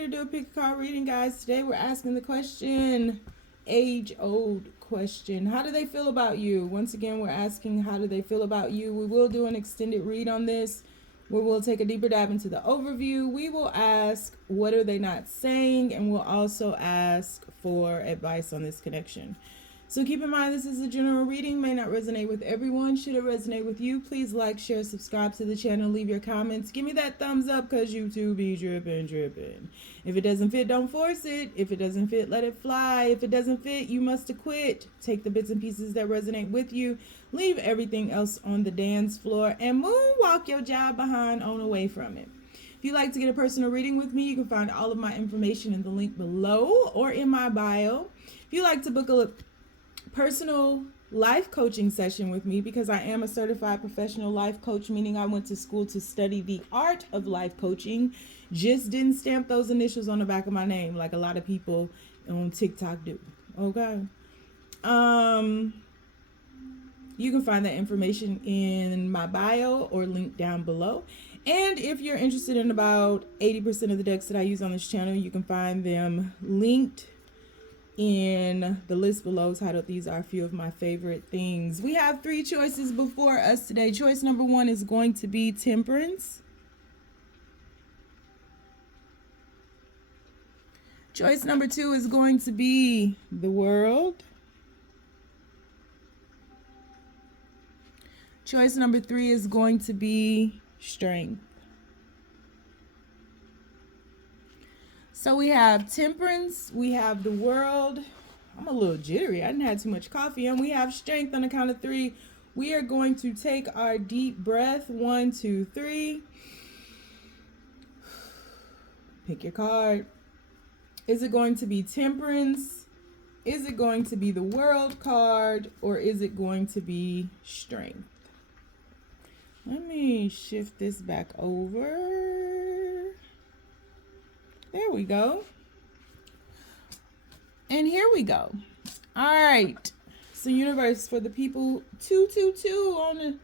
here to do a pick a card reading, guys. Today we're asking the question, age-old question. How do they feel about you? Once again, we're asking how do they feel about you. We will do an extended read on this where we'll take a deeper dive into the overview. We will ask what are they not saying, and we'll also ask for advice on this connection. So keep in mind, this is a general reading, may not resonate with everyone. Should it resonate with you, please like, share, subscribe to the channel, leave your comments. Give me that thumbs up because YouTube be dripping. If it doesn't fit, don't force it. If it doesn't fit, let it fly. If it doesn't fit, you must quit. Take the bits and pieces that resonate with you. Leave everything else on the dance floor and moonwalk your job behind on away from it. If you'd like to get a personal reading with me, you can find all of my information in the link below or in my bio. If you'd like to book a personal life coaching session with me, because I am a certified professional life coach, meaning I went to school to study the art of life coaching, just didn't stamp those initials on the back of my name like a lot of people on TikTok do. Okay. You can find that information in my bio or link down below. And if you're interested in about 80% of the decks that I use on this channel, you can find them linked in the list below titled "These Are a Few of My Favorite Things." We have 3 choices before us today. Choice number 1 is going to be Temperance. Choice number 2 is going to be the World. Choice number 3 is going to be Strength. So we have Temperance, we have the World. I'm a little jittery. I didn't have too much coffee. And we have Strength. On the count of 3. We are going to take our deep breath. 1, 2, 3. Pick your card. Is it going to be Temperance? Is it going to be the World card? Or is it going to be Strength? Let me shift this back over. There we go. And here we go. All right. So universe, for the people 222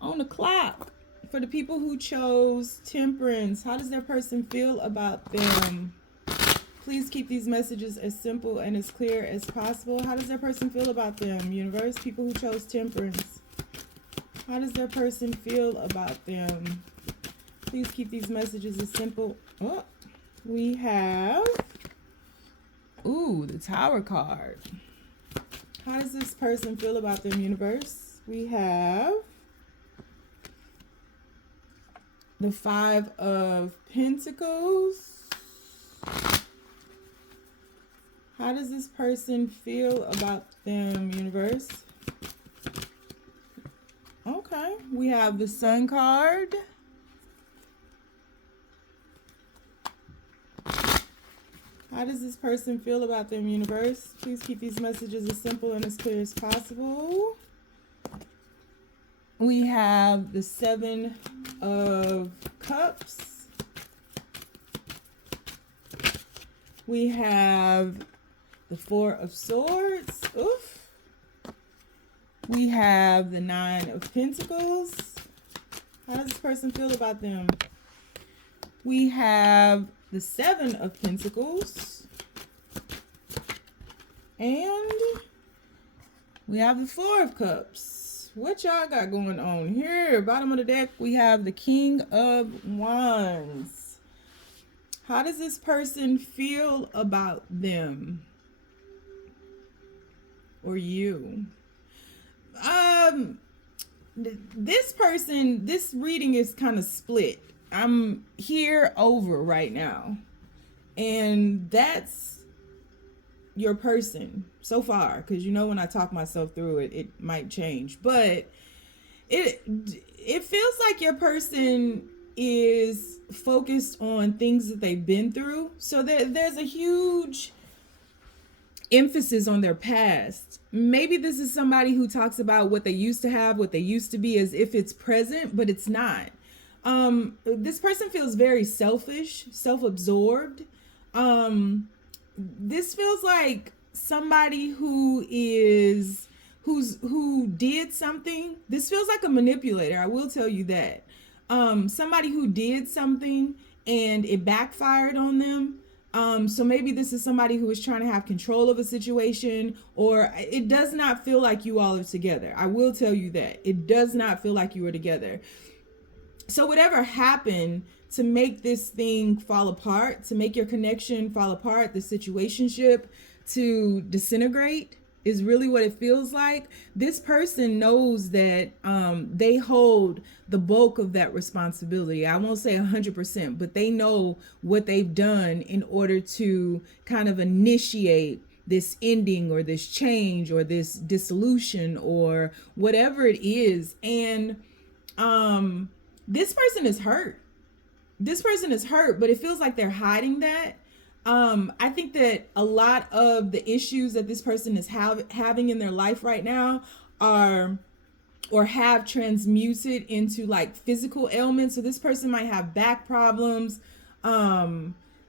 on the clock. For the people who chose Temperance, how does their person feel about them? Please keep these messages as simple and as clear as possible. How does their person feel about them? Universe, people who chose Temperance. How does their person feel about them? Please keep these messages as simple. Oh. We have, the Tower card. How does this person feel about them, universe? We have the 5 of Pentacles. How does this person feel about them, universe? Okay, we have the Sun card. How does this person feel about them, universe? Please keep these messages as simple and as clear as possible. We have the 7 of Cups. We have the 4 of Swords. Oof. We have the 9 of Pentacles. How does this person feel about them? We have the 7 of Pentacles. And we have the 4 of Cups. What y'all got going on here? Bottom of the deck, we have the King of Wands. How does this person feel about them? Or you? This person, this reading is kind of split. I'm here over right now, and that's your person so far, because when I talk myself through it, it might change, but it feels like your person is focused on things that they've been through, so there's a huge emphasis on their past. Maybe this is somebody who talks about what they used to have, what they used to be, as if it's present, but it's not. This person feels very selfish, self-absorbed. This feels like somebody who did something. This feels like a manipulator. I will tell you that. Somebody who did something and it backfired on them. So maybe this is somebody who is trying to have control of a situation, or it does not feel like you all are together. I will tell you that. It does not feel like you are together. So whatever happened to make this thing fall apart, to make your connection fall apart, the situationship to disintegrate, is really what it feels like. This person knows that they hold the bulk of that responsibility. I won't say 100%, but they know what they've done in order to kind of initiate this ending or this change or this dissolution or whatever it is. And this person is hurt. This person is hurt, but it feels like they're hiding that. I think that a lot of the issues that this person is having in their life right now are or have transmuted into like physical ailments. So this person might have back problems.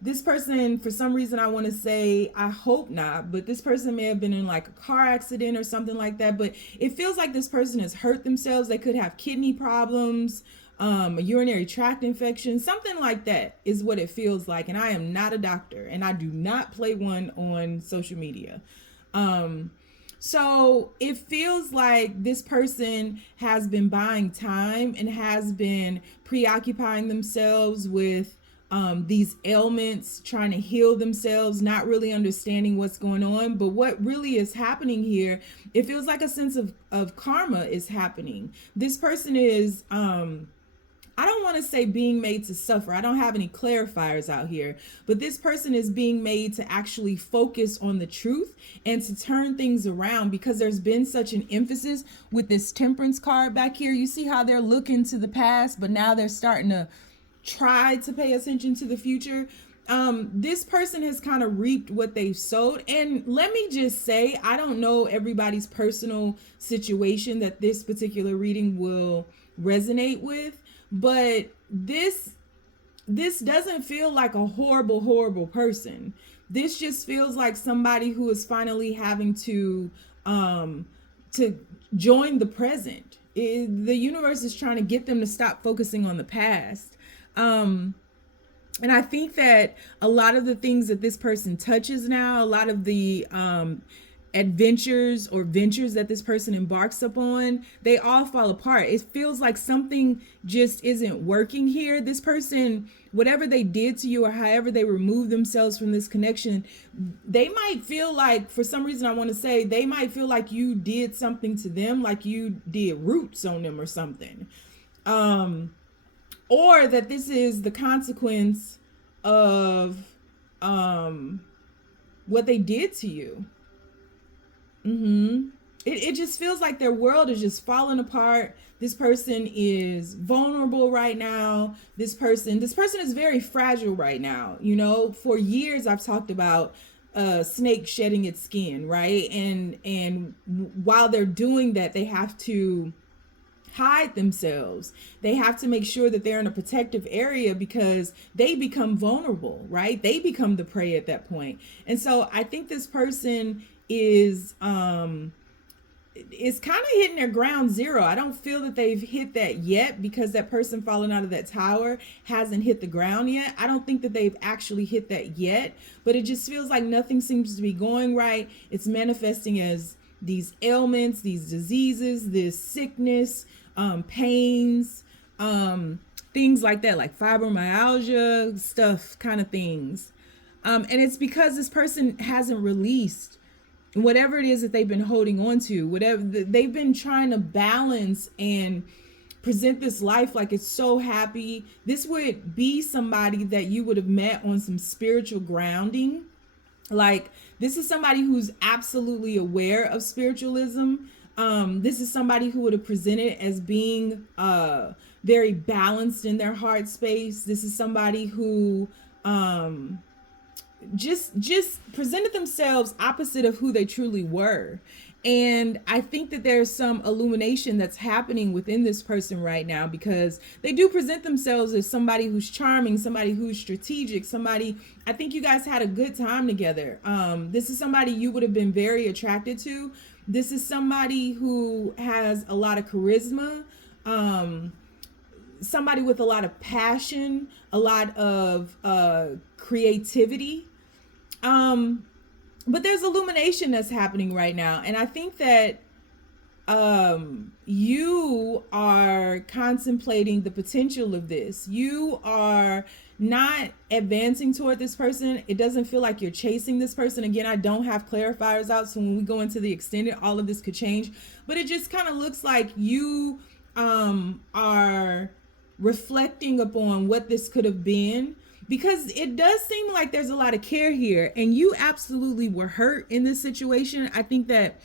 This person, for some reason, I want to say, I hope not, but this person may have been in like a car accident or something like that. But it feels like this person has hurt themselves. They could have kidney problems, a urinary tract infection, something like that is what it feels like. And I am not a doctor, and I do not play one on social media. So it feels like this person has been buying time and has been preoccupying themselves with these ailments, trying to heal themselves, not really understanding what's going on. But what really is happening here, it feels like a sense of karma is happening. This person is, I don't want to say being made to suffer. I don't have any clarifiers out here, but this person is being made to actually focus on the truth and to turn things around, because there's been such an emphasis with this Temperance card back here. You see how they're looking to the past, but now they're starting to try to pay attention to the future. This person has kind of reaped what they've sowed. And let me just say, I don't know everybody's personal situation that this particular reading will resonate with, but this doesn't feel like a horrible person. This just feels like somebody who is finally having to join the present. The universe is trying to get them to stop focusing on the past. And I think that a lot of the things that this person touches now, a lot of the adventures or ventures that this person embarks upon, they all fall apart. It feels like something just isn't working here. This person, whatever they did to you or however they remove themselves from this connection, they might feel like, for some reason, I want to say, they might feel like you did something to them, like you did roots on them or something. Or that this is the consequence of what they did to you. It just feels like their world is just falling apart. This person is vulnerable right now. This person is very fragile right now. You know, for years I've talked about a snake shedding its skin, right? And while they're doing that, they have to hide themselves. They have to make sure that they're in a protective area because they become vulnerable, right? They become the prey at that point. And so I think this person is kind of hitting their ground zero. I don't feel that they've hit that yet, because that person falling out of that tower hasn't hit the ground yet. I don't think that they've actually hit that yet, but it just feels like nothing seems to be going right. It's manifesting as these ailments, these diseases, this sickness, pains, things like that, like fibromyalgia stuff, kind of things. And it's because this person hasn't released whatever it is that they've been holding on to, whatever they've been trying to balance and present this life like it's so happy. This would be somebody that you would have met on some spiritual grounding. Like, this is somebody who's absolutely aware of spiritualism. This is somebody who would have presented as being very balanced in their heart space. This is somebody who just presented themselves opposite of who they truly were. And I think that there's some illumination that's happening within this person right now, because they do present themselves as somebody who's charming, somebody who's strategic, somebody, I think you guys had a good time together. This is somebody you would have been very attracted to. This is somebody who has a lot of charisma, somebody with a lot of passion, a lot of creativity. But there's illumination that's happening right now, and I think that you are contemplating the potential of this. You are not advancing toward this person. It doesn't feel like you're chasing this person. Again, I don't have clarifiers out, so when we go into the extended, all of this could change, but it just kind of looks like you are reflecting upon what this could have been, because it does seem like there's a lot of care here, and you absolutely were hurt in this situation. I think that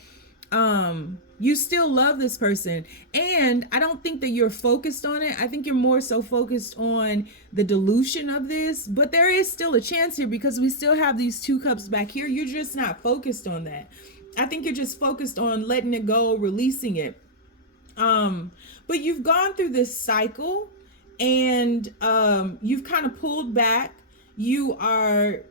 you still love this person, and I don't think that you're focused on it. I think you're more so focused on the dilution of this, but there is still a chance here because we still have these 2 cups back here. You're just not focused on that. I think you're just focused on letting it go, releasing it. But you've gone through this cycle, and you've kind of pulled back. You are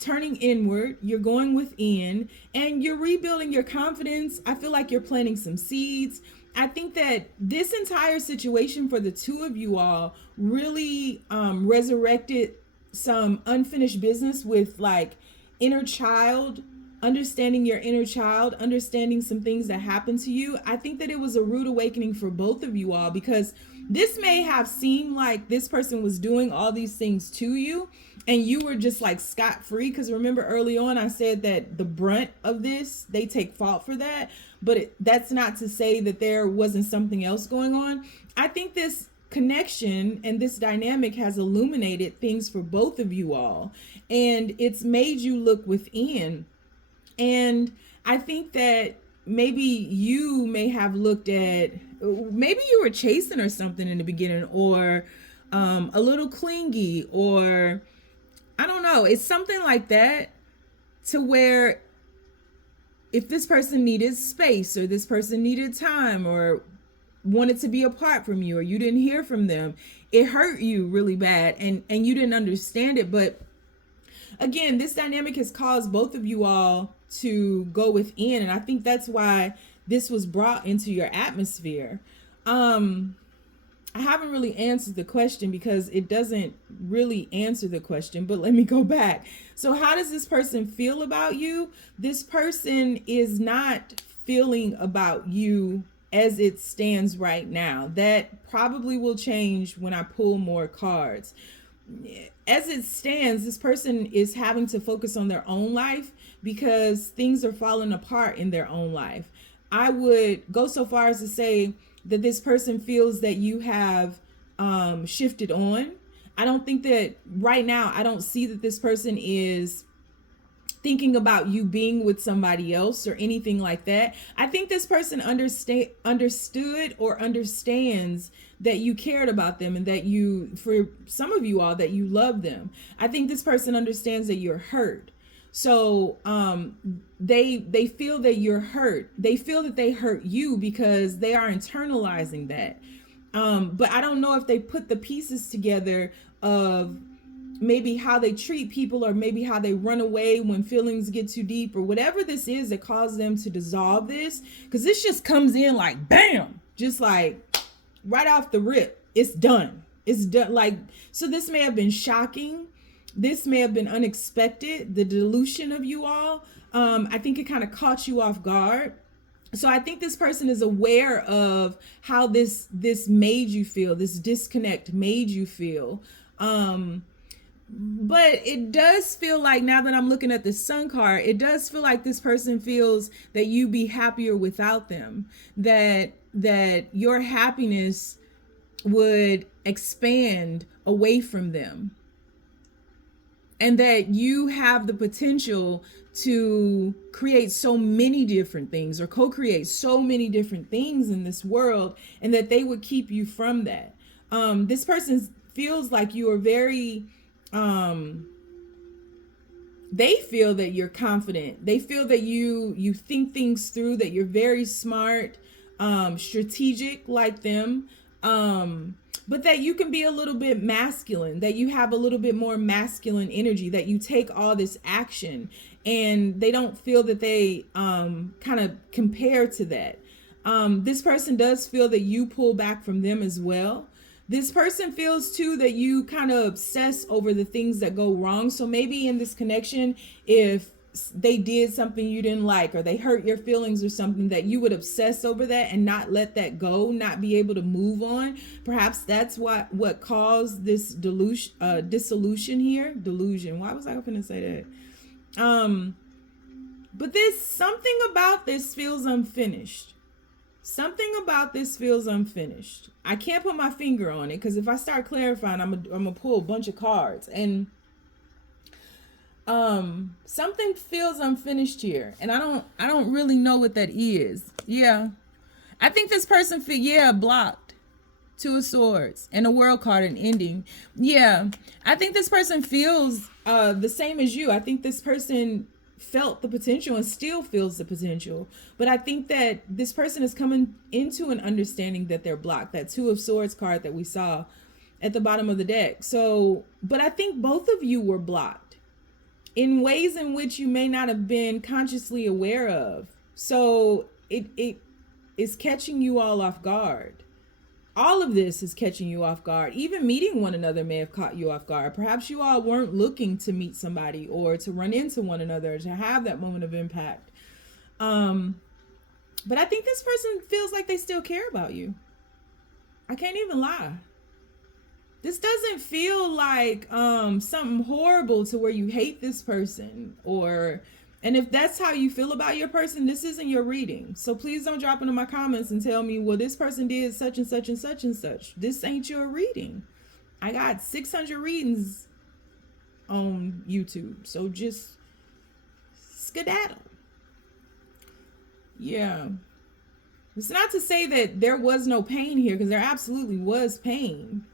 turning inward, you're going within, and you're rebuilding your confidence. I feel like you're planting some seeds. I think that this entire situation for the 2 of you all really resurrected some unfinished business with like inner child, understanding your inner child, understanding some things that happened to you. I think that it was a rude awakening for both of you all, because this may have seemed like this person was doing all these things to you and you were just like scot-free, because remember early on I said that the brunt of this, they take fault for that, but that's not to say that there wasn't something else going on. I think this connection and this dynamic has illuminated things for both of you all, and it's made you look within. And I think that maybe you may have looked at, maybe you were chasing or something in the beginning, or a little clingy, or I don't know. It's something like that, to where if this person needed space, or this person needed time, or wanted to be apart from you, or you didn't hear from them, it hurt you really bad, and you didn't understand it. But again, this dynamic has caused both of you all to go within, and I think that's why this was brought into your atmosphere. I haven't really answered the question because it doesn't really answer the question, but let me go back. So how does this person feel about you? This person is not feeling about you as it stands right now. That probably will change when I pull more cards. As it stands, this person is having to focus on their own life because things are falling apart in their own life. I would go so far as to say that this person feels that you have shifted on. I don't think that right now, I don't see that this person is thinking about you being with somebody else or anything like that. I think this person understood or understands that you cared about them, and that you, for some of you all, that you love them. I think this person understands that you're hurt. So they feel that you're hurt. They feel that they hurt you because they are internalizing that. But I don't know if they put the pieces together of maybe how they treat people, or maybe how they run away when feelings get too deep, or whatever this is that caused them to dissolve this. Because this just comes in like bam, just like right off the rip. It's done. It's done. Like, so this may have been shocking. This may have been unexpected, the dilution of you all. I think it kind of caught you off guard. So I think this person is aware of how this made you feel, this disconnect made you feel. But it does feel like, now that I'm looking at the Sun card, it does feel like this person feels that you'd be happier without them, that your happiness would expand away from them, and that you have the potential to create so many different things, or co-create so many different things in this world, and that they would keep you from that. This person feels like you are very, they feel that you're confident. They feel that you think things through, that you're very smart, strategic like them. But that you can be a little bit masculine, that you have a little bit more masculine energy, that you take all this action, and they don't feel that they kind of compare to that. This person does feel that you pull back from them as well. This person feels too that you kind of obsess over the things that go wrong. So maybe in this connection, if they did something you didn't like, or they hurt your feelings or something, that you would obsess over that and not let that go, not be able to move on. Perhaps that's what caused this dissolution here. Delusion. Why was I going to say that? But there's something about this feels unfinished. Something about this feels unfinished. I can't put my finger on it, because if I start clarifying, I'm gonna pull a bunch of cards, and something feels unfinished here, and I don't really know what that is. Yeah, I think this person blocked. Two of Swords and a World card, an ending. Yeah, I think this person feels the same as you. I think this person felt the potential and still feels the potential, but I think that this person is coming into an understanding that they're blocked. That Two of Swords card that we saw at the bottom of the deck. So, but I think both of you were blocked in ways in which you may not have been consciously aware of. So it is catching you all off guard. All of this is catching you off guard. Even meeting one another may have caught you off guard. Perhaps you all weren't looking to meet somebody or to run into one another, to have that moment of impact. But I think this person feels like they still care about you. I can't even lie. This doesn't feel like something horrible to where you hate this person, and if that's how you feel about your person, this isn't your reading. So please don't drop into my comments and tell me, well, this person did such and such and such and such. This ain't your reading. I got 600 readings on YouTube. So just skedaddle. Yeah. It's not to say that there was no pain here, because there absolutely was pain.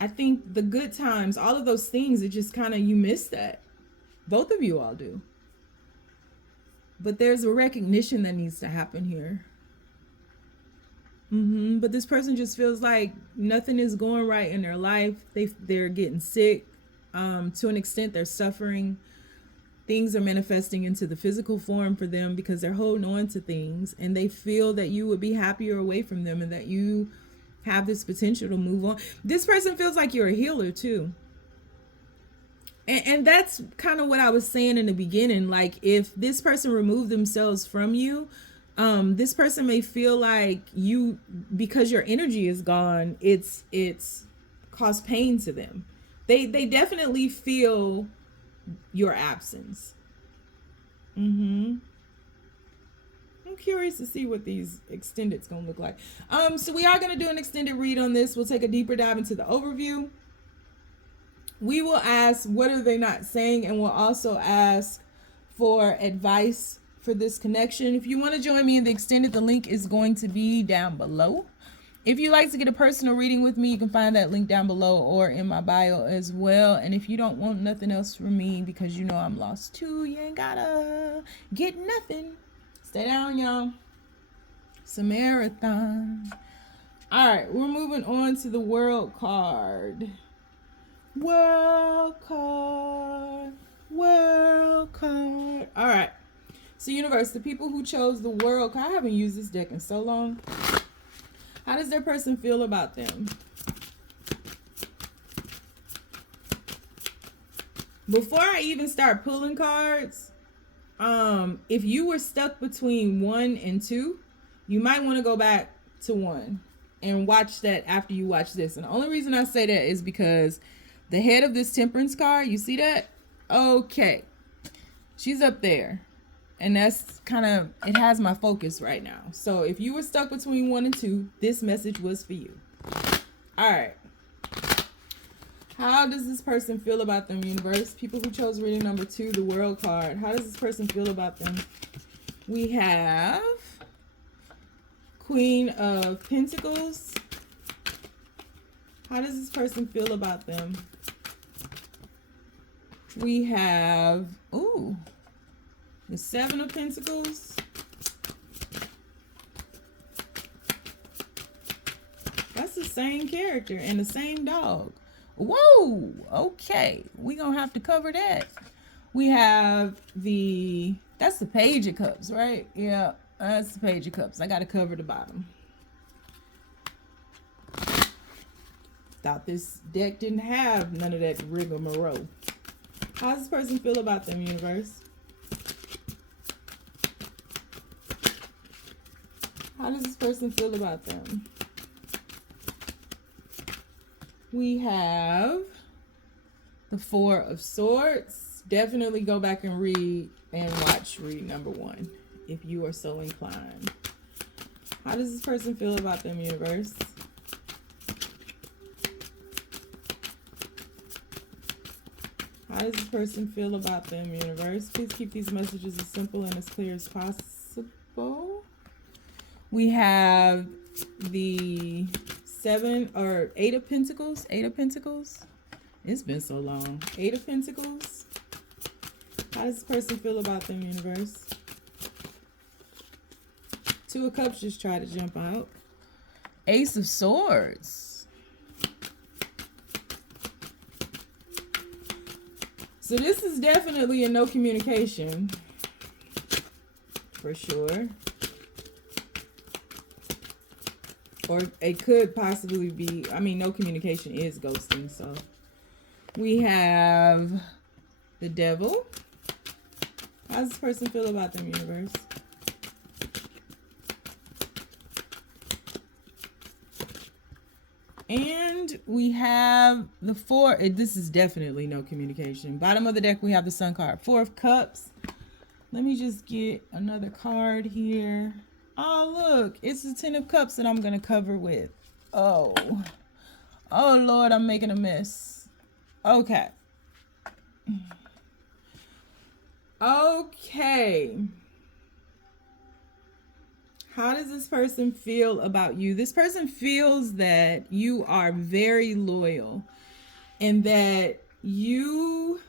I think the good times, all of those things, it just kind of, you miss that. Both of you all do. But there's a recognition that needs to happen here. But this person just feels like nothing is going right in their life. They're getting sick. To an extent, they're suffering. Things are manifesting into the physical form for them because they're holding on to things. And they feel that you would be happier away from them and that you have this potential to move on. This person feels like you're a healer too. And that's kind of what I was saying in the beginning. Like, if this person removed themselves from you, this person may feel like you, because your energy is gone, it's caused pain to them. They definitely feel your absence. I'm curious to see what these extended's gonna look like. So we are gonna do an extended read on this. We'll take a deeper dive into the overview. We will ask, what are they not saying? And we'll also ask for advice for this connection. If you want to join me in the extended, the link is going to be down below. If you'd like to get a personal reading with me, you can find that link down below or in my bio as well. And if you don't want nothing else from me, because you know I'm lost too, you ain't gotta get nothing. Stay down, y'all. It's a marathon. All right, we're moving on to the World card. World card. All right. So universe, the people who chose the World card, I haven't used this deck in so long. How does their person feel about them? Before I even start pulling cards, if you were stuck between 1 and 2, you might want to go back to 1 and watch that after you watch this. And the only reason I say that is because the head of this Temperance card, you see that? Okay. She's up there. And that's kind of, it has my focus right now. So if you were stuck between 1 and 2, this message was for you. All right. How does this person feel about them, universe? People who chose reading number 2, the World card. How does this person feel about them? We have Queen of Pentacles. How does this person feel about them? We have, the 7 of Pentacles. That's the same character and the same dog. Whoa, okay. We're going to have to cover that. We have that's the Page of Cups, right? Yeah, that's the Page of Cups. I got to cover the bottom. Thought this deck didn't have none of that rigmarole. How does this person feel about them, universe? How does this person feel about them? We have the Four of Swords. Definitely go back and read and watch read number 1 if you are so inclined. How does this person feel about them, universe? How does this person feel about them, universe? Please keep these messages as simple and as clear as possible. We have the 8 of Pentacles. 8 of Pentacles. It's been so long. 8 of Pentacles. How does this person feel about them, universe? 2 of Cups just tried to jump out. Ace of Swords. So this is definitely a no communication. For sure. Or it could possibly be, I mean, no communication is ghosting, so. We have the Devil. How does this person feel about them, universe? And we have the 4. This is definitely no communication. Bottom of the deck, we have the Sun card. 4 of Cups. Let me just get another card here. Oh, look. It's the 10 of Cups that I'm going to cover with. Oh. Oh, Lord, I'm making a mess. Okay. Okay. How does this person feel about you? This person feels that you are very loyal and that you're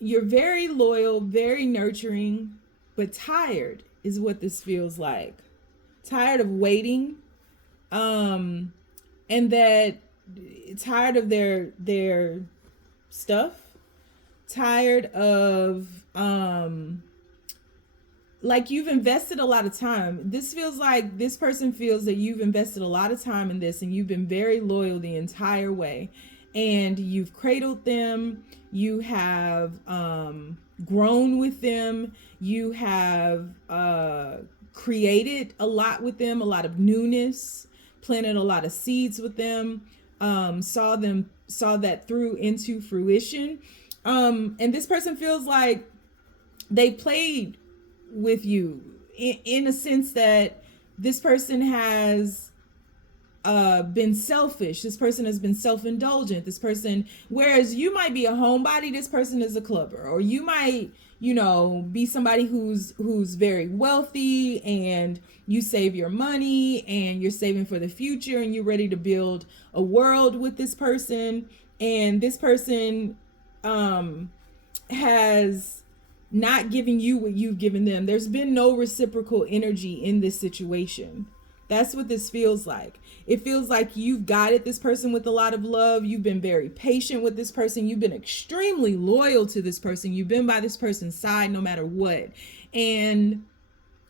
very loyal, very nurturing, but tired is what this feels like. Tired of waiting, and that tired of their stuff, tired of like you've invested a lot of time. This feels like this person feels that you've invested a lot of time in this and you've been very loyal the entire way. And you've cradled them. You have grown with them. You have created a lot with them, a lot of newness, planted a lot of seeds with them, saw that through into fruition. And this person feels like they played with you in a sense that this person has been selfish. This person has been self-indulgent. This person, whereas you might be a homebody, this person is a clubber. Or you might, be somebody who's very wealthy and you save your money and you're saving for the future and you're ready to build a world with this person. And this person has not giving you what you've given them. There's been no reciprocal energy in this situation. That's what this feels like. It feels like you've guided this person with a lot of love. You've been very patient with this person. You've been extremely loyal to this person. You've been by this person's side no matter what. And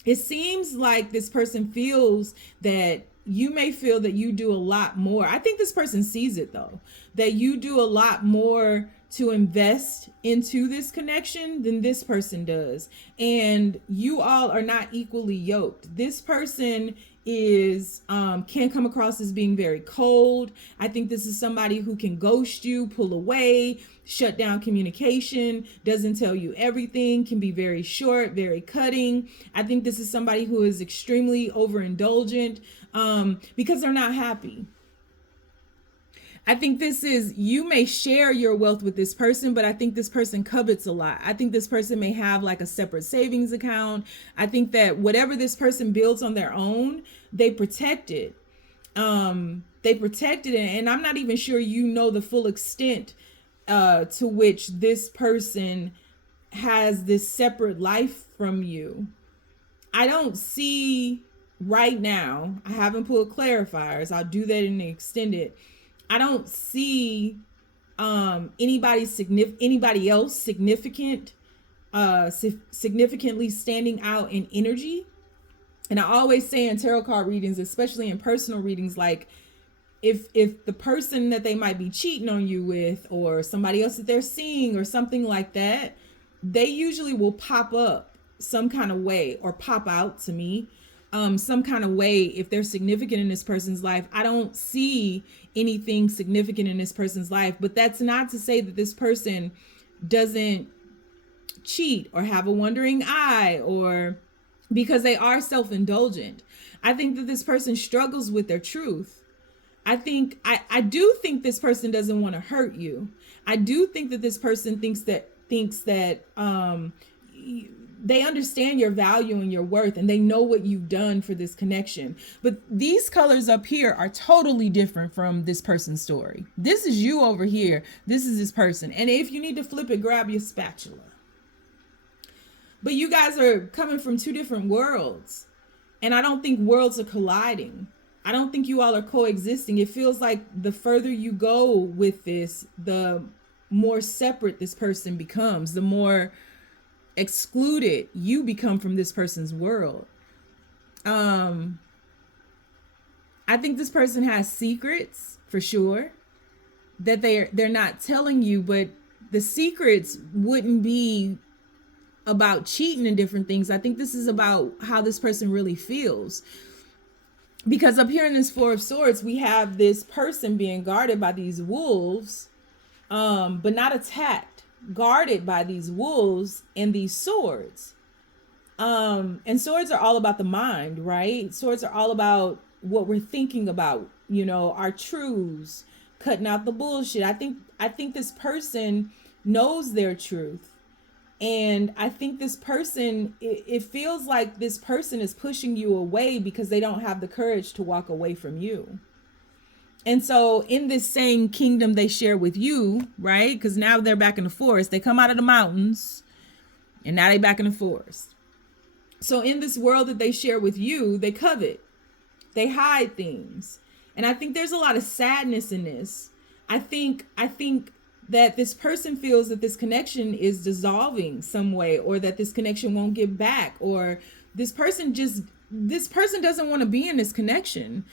it seems like this person feels that you may feel that you do a lot more. I think this person sees it though, that you do a lot more to invest into this connection than this person does. And you all are not equally yoked. This person is can come across as being very cold. I think this is somebody who can ghost you, pull away, shut down communication, doesn't tell you everything, can be very short, very cutting. I think this is somebody who is extremely overindulgent because they're not happy. I think this is, you may share your wealth with this person, but I think this person covets a lot. I think this person may have like a separate savings account. I think that whatever this person builds on their own, they protect it. They protect it. And I'm not even sure you know the full extent to which this person has this separate life from you. I don't see right now, I haven't pulled clarifiers. I'll do that in the extended. I don't see anybody else significantly standing out in energy. And I always say in tarot card readings, especially in personal readings, like if the person that they might be cheating on you with, or somebody else that they're seeing or something like that, they usually will pop up some kind of way, or pop out to me some kind of way if they're significant in this person's life. I don't see anything significant in this person's life, but that's not to say that this person doesn't cheat or have a wandering eye, or because they are self-indulgent. I think that this person struggles with their truth. I do think this person doesn't want to hurt you. I do think that this person thinks that they understand your value and your worth, and they know what you've done for this connection. But these colors up here are totally different from this person's story. This is you over here. This is this person. And if you need to flip it, grab your spatula. But you guys are coming from two different worlds. And I don't think worlds are colliding. I don't think you all are coexisting. It feels like the further you go with this, the more separate this person becomes, the more excluded you become from this person's world. I think this person has secrets for sure that they're not telling you, but the secrets wouldn't be about cheating and different things. I think this is about how this person really feels. Because up here in this Four of Swords, we have this person being guarded by these wolves, but not attacked, guarded by these wolves and these swords. And swords are all about the mind, right? Swords are all about what we're thinking about, our truths, cutting out the bullshit. I think this person knows their truth. And I think this person, it feels like this person is pushing you away because they don't have the courage to walk away from you. And so in this same kingdom they share with you, right? Because now they're back in the forest. They come out of the mountains and now they're back in the forest. So in this world that they share with you, they covet, they hide things. And I think there's a lot of sadness in this. I think that this person feels that this connection is dissolving some way, or that this connection won't get back, or this person doesn't want to be in this connection.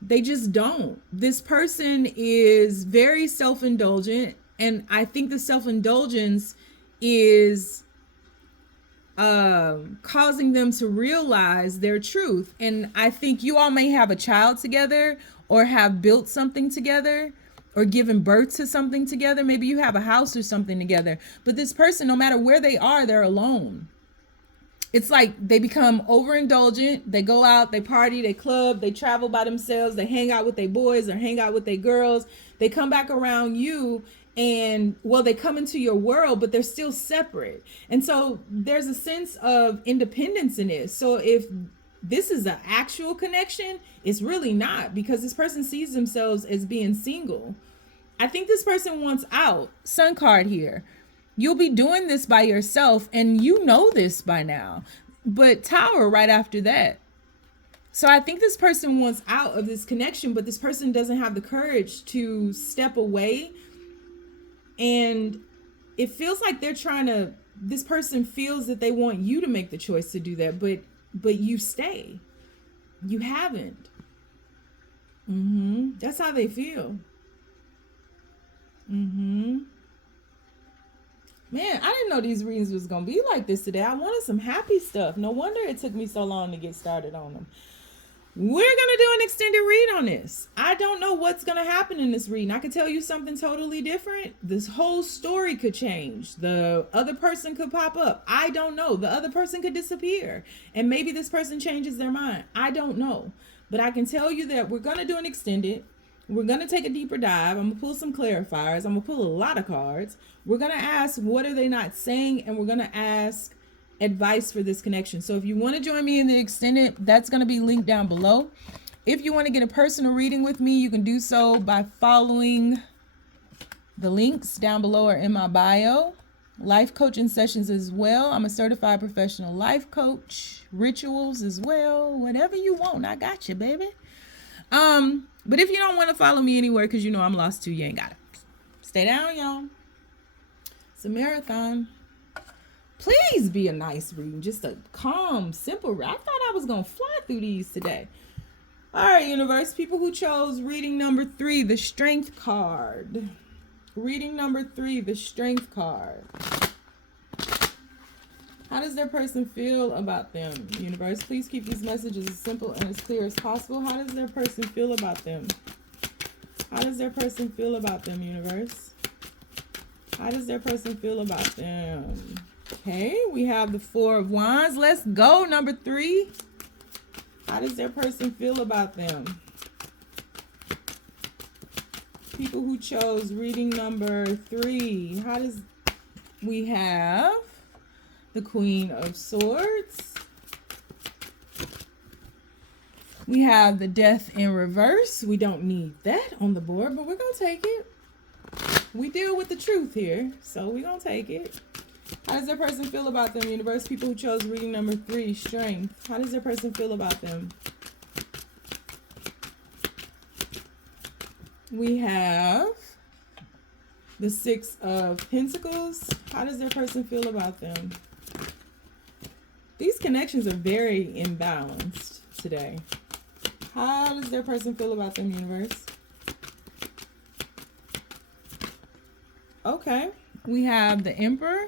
They just don't. This person is very self-indulgent, and I think the self-indulgence is causing them to realize their truth. And I think you all may have a child together, or have built something together, or given birth to something together. Maybe you have a house or something together. But this person, no matter where they are, they're alone. It's like they become overindulgent. They go out, they party, they club, they travel by themselves, they hang out with their boys or hang out with their girls. They come back around you and, well, they come into your world, but they're still separate. And so there's a sense of independence in this. So if this is an actual connection, it's really not, because this person sees themselves as being single. I think this person wants out. Sun card here. You'll be doing this by yourself, and you know this by now. But Tower right after that. So I think this person wants out of this connection, but this person doesn't have the courage to step away. And it feels like this person feels that they want you to make the choice to do that, but you stay. You haven't. That's how they feel. Man, I didn't know these readings was going to be like this today. I wanted some happy stuff. No wonder it took me so long to get started on them. We're going to do an extended read on this. I don't know what's going to happen in this reading. I could tell you something totally different. This whole story could change. The other person could pop up. I don't know. The other person could disappear. And maybe this person changes their mind. I don't know. But I can tell you that we're going to do an extended. We're going to take a deeper dive. I'm going to pull some clarifiers. I'm going to pull a lot of cards. We're going to ask, what are they not saying? And we're going to ask advice for this connection. So if you want to join me in the extended, that's going to be linked down below. If you want to get a personal reading with me, you can do so by following the links down below or in my bio. Life coaching sessions as well. I'm a certified professional life coach. Rituals as well. Whatever you want, I got you, baby. But if you don't want to follow me anywhere because you know I'm lost too, you ain't got it. Stay down, y'all. It's a marathon. Please be a nice reading. Just a calm, simple read. I thought I was going to fly through these today. All right, universe, people who chose reading number 3, the Strength card. Reading number 3, the Strength card. How does their person feel about them, universe? Please keep these messages as simple and as clear as possible. How does their person feel about them? How does their person feel about them, universe? How does their person feel about them? Okay, we have the 4 of Wands. Let's go, number 3. How does their person feel about them? People who chose reading number 3. How does... We have the Queen of Swords. We have the Death in reverse. We don't need that on the board, but we're going to take it. We deal with the truth here, so we're going to take it. How does their person feel about them, universe? People who chose reading number 3, Strength. How does their person feel about them? We have the 6 of Pentacles. How does their person feel about them? These connections are very imbalanced today. How does their person feel about them, universe? Okay. We have the Emperor.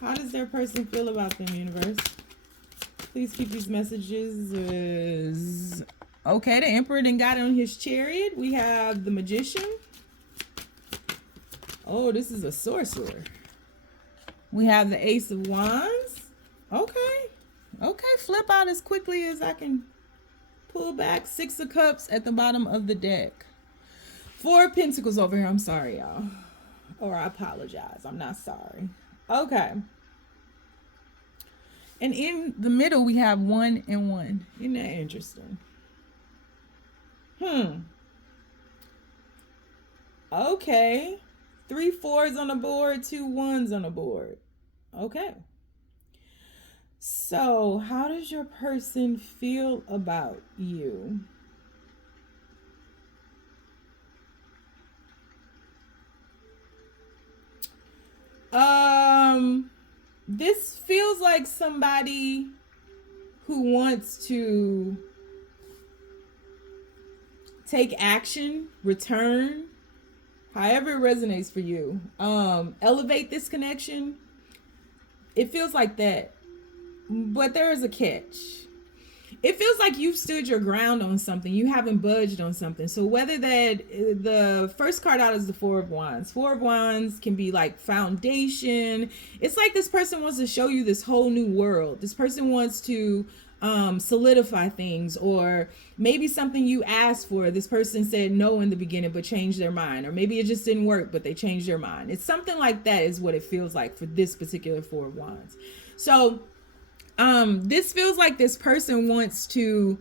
How does their person feel about them, universe? Please keep these messages. Okay, the Emperor then got on his chariot. We have the Magician. Oh, this is a sorcerer. We have the Ace of Wands. Okay. Okay, flip out as quickly as I can pull back. 6 of Cups at the bottom of the deck. 4 of Pentacles over here. I'm sorry, y'all. Or I apologize. I'm not sorry. Okay. And in the middle, we have 1 and 1. Isn't that interesting? Okay. 3 4s on the board, 2 1s on the board. Okay. So, how does your person feel about you? This feels like somebody who wants to take action, return, however it resonates for you. Elevate this connection. It feels like that. But there is a catch. It feels like you've stood your ground on something. You haven't budged on something. So whether that, the first card out is the 4 of Wands. 4 of Wands can be like foundation. It's like this person wants to show you this whole new world. This person wants to solidify things, or maybe something you asked for. This person said no in the beginning, but changed their mind. Or maybe it just didn't work, but they changed their mind. It's something like that is what it feels like for this particular 4 of Wands. So this feels like this person wants to,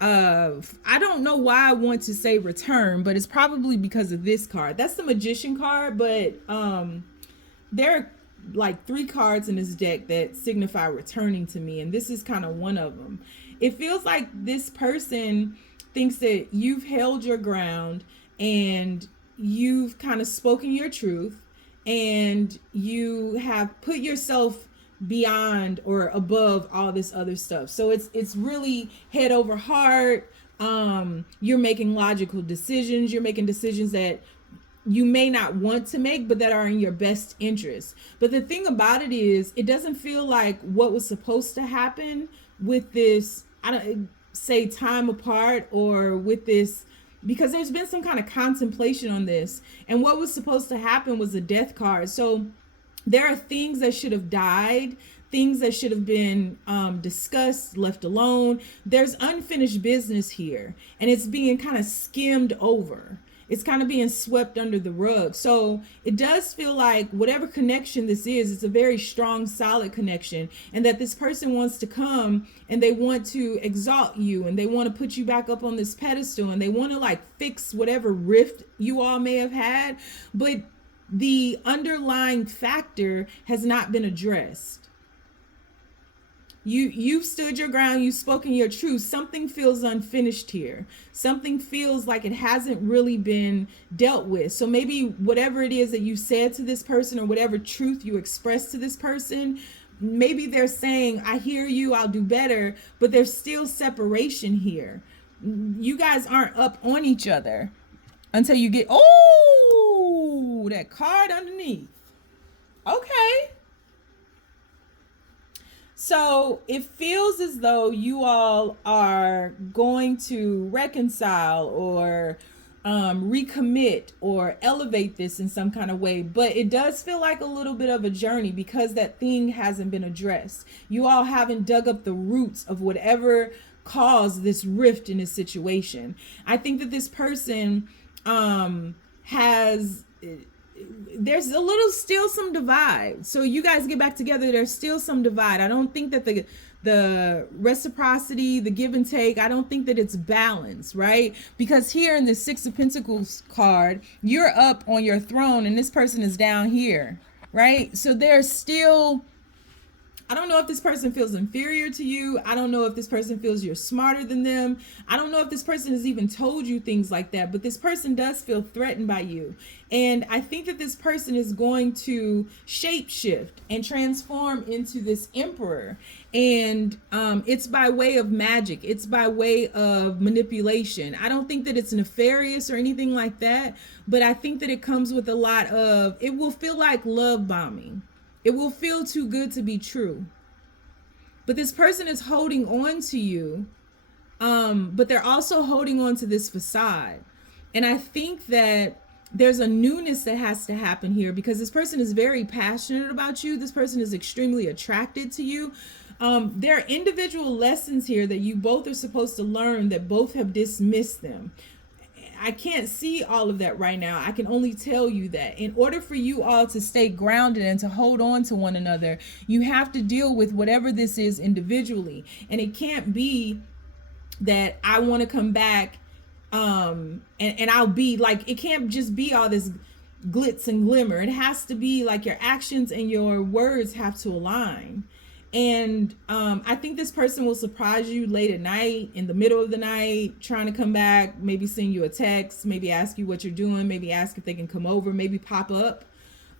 I don't know why I want to say return, but it's probably because of this card. That's the Magician card, but there are like 3 cards in this deck that signify returning to me, and this is kind of one of them. It feels like this person thinks that you've held your ground and you've kind of spoken your truth, and you have put yourself beyond or above all this other stuff. So it's really head over heart. You're making logical decisions. You're making decisions that you may not want to make, but that are in your best interest. But the thing about it is, it doesn't feel like what was supposed to happen with this, I don't say time apart, or with this, because there's been some kind of contemplation on this, and what was supposed to happen was a death card. So there are things that should have died, things that should have been discussed, left alone. There's unfinished business here, and it's being kind of skimmed over. It's kind of being swept under the rug. So it does feel like whatever connection this is, it's a very strong, solid connection, and that this person wants to come and they want to exalt you, and they want to put you back up on this pedestal, and they want to like fix whatever rift you all may have had, but the underlying factor has not been addressed. You've stood your ground, you've spoken your truth. Something feels unfinished here. Something feels like it hasn't really been dealt with. So maybe whatever it is that you said to this person, or whatever truth you expressed to this person, maybe they're saying, I hear you, I'll do better, but there's still separation here. you guys aren't up on each other until you get, oh, that card underneath. Okay. So it feels as though you all are going to reconcile or recommit or elevate this in some kind of way, but it does feel like a little bit of a journey because that thing hasn't been addressed. You all haven't dug up the roots of whatever caused this rift in this situation. I think that this person has, there's a little still some divide. So you guys get back together, there's still some divide. I don't think that the reciprocity, the give and take, I don't think that it's balanced, right? Because here in the Six of Pentacles card, you're up on your throne and this person is down here, right? So there's still, I don't know if this person feels inferior to you. I don't know if this person feels you're smarter than them. I don't know if this person has even told you things like that, but this person does feel threatened by you. And I think that this person is going to shapeshift and transform into this emperor. And it's by way of magic. It's by way of manipulation. I don't think that it's nefarious or anything like that, but I think that it comes with a lot of, it will feel like love bombing. It will feel too good to be true. But this person is holding on to you, but they're also holding on to this facade. And I think that there's a newness that has to happen here because this person is very passionate about you. This person is extremely attracted to you. There are individual lessons here that you both are supposed to learn that both have dismissed them. I can't see all of that right now. I can only tell you that in order for you all to stay grounded and to hold on to one another, you have to deal with whatever this is individually. And it can't be that I want to come back and I'll be like, it can't just be all this glitz and glimmer. It has to be like your actions and your words have to align. And I think this person will surprise you late at night, in the middle of the night, trying to come back, maybe send you a text, maybe ask you what you're doing, maybe ask if they can come over, maybe pop up.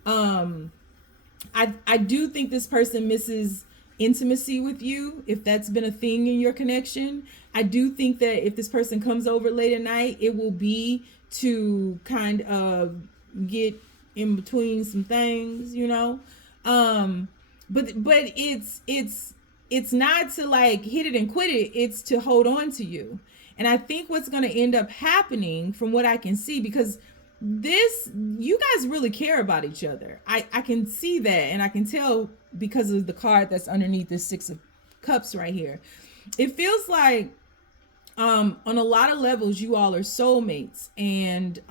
I do think this person misses intimacy with you, if that's been a thing in your connection. I do think that if this person comes over late at night, it will be to kind of get in between some things, you know. But it's not to like hit it and quit it. It's to hold on to you. And I think what's going to end up happening from what I can see, because you guys really care about each other. I can see that, and I can tell because of the card that's underneath the Six of Cups right here. It feels like on a lot of levels you all are soulmates, and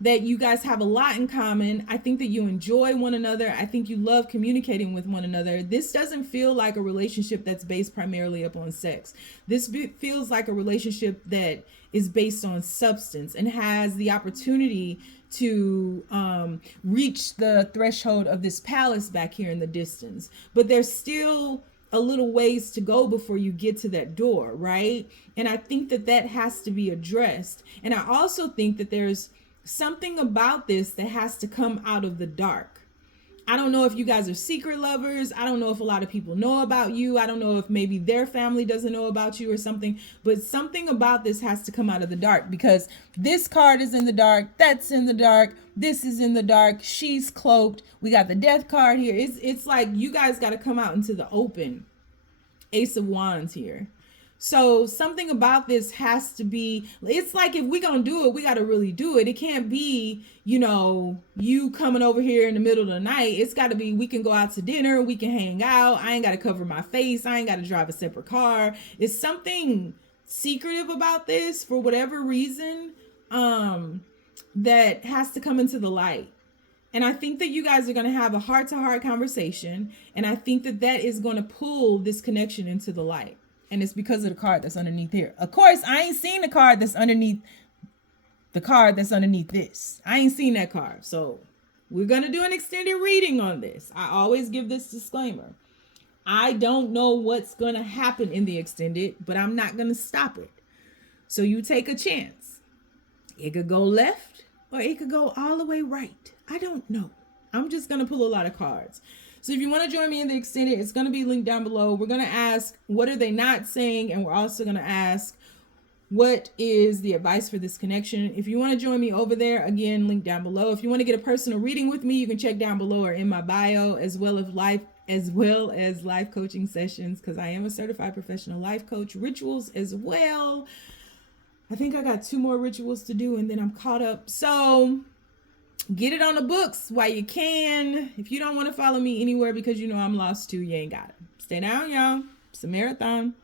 that you guys have a lot in common. I think that you enjoy one another. I think you love communicating with one another. This doesn't feel like a relationship that's based primarily upon sex. This feels like a relationship that is based on substance and has the opportunity to reach the threshold of this palace back here in the distance. But there's still a little ways to go before you get to that door, right? And I think that that has to be addressed. And I also think that there's something about this that has to come out of the dark. I don't know if you guys are secret lovers. I don't know if a lot of people know about you. I don't know if maybe their family doesn't know about you or something, but something about this has to come out of the dark, because this card is in the dark, that's in the dark, this is in the dark, she's cloaked, we got the death card here. It's like you guys got to come out into the open. Ace of Wands here. So something about this has to be, it's like if we're going to do it, we got to really do it. It can't be, you know, you coming over here in the middle of the night. It's got to be, we can go out to dinner, we can hang out. I ain't got to cover my face. I ain't got to drive a separate car. It's something secretive about this for whatever reason that has to come into the light. And I think that you guys are going to have a heart-to-heart conversation. And I think that that is going to pull this connection into the light. And it's because of the card that's underneath here. Of course, I ain't seen the card that's underneath this. I ain't seen that card. So we're going to do an extended reading on this. I always give this disclaimer. I don't know what's going to happen in the extended, but I'm not going to stop it. So you take a chance. It could go left or it could go all the way right. I don't know. I'm just going to pull a lot of cards. So if you want to join me in the extended, it's going to be linked down below. We're going to ask, what are they not saying? And we're also going to ask, what is the advice for this connection? If you want to join me over there, again, link down below. If you want to get a personal reading with me, you can check down below or in my bio, as well as life coaching sessions, because I am a certified professional life coach. Rituals as well. I think I got 2 more rituals to do and then I'm caught up. So get it on the books while you can. If you don't want to follow me anywhere because you know I'm lost too, you ain't got it. Stay down, y'all. It's a marathon.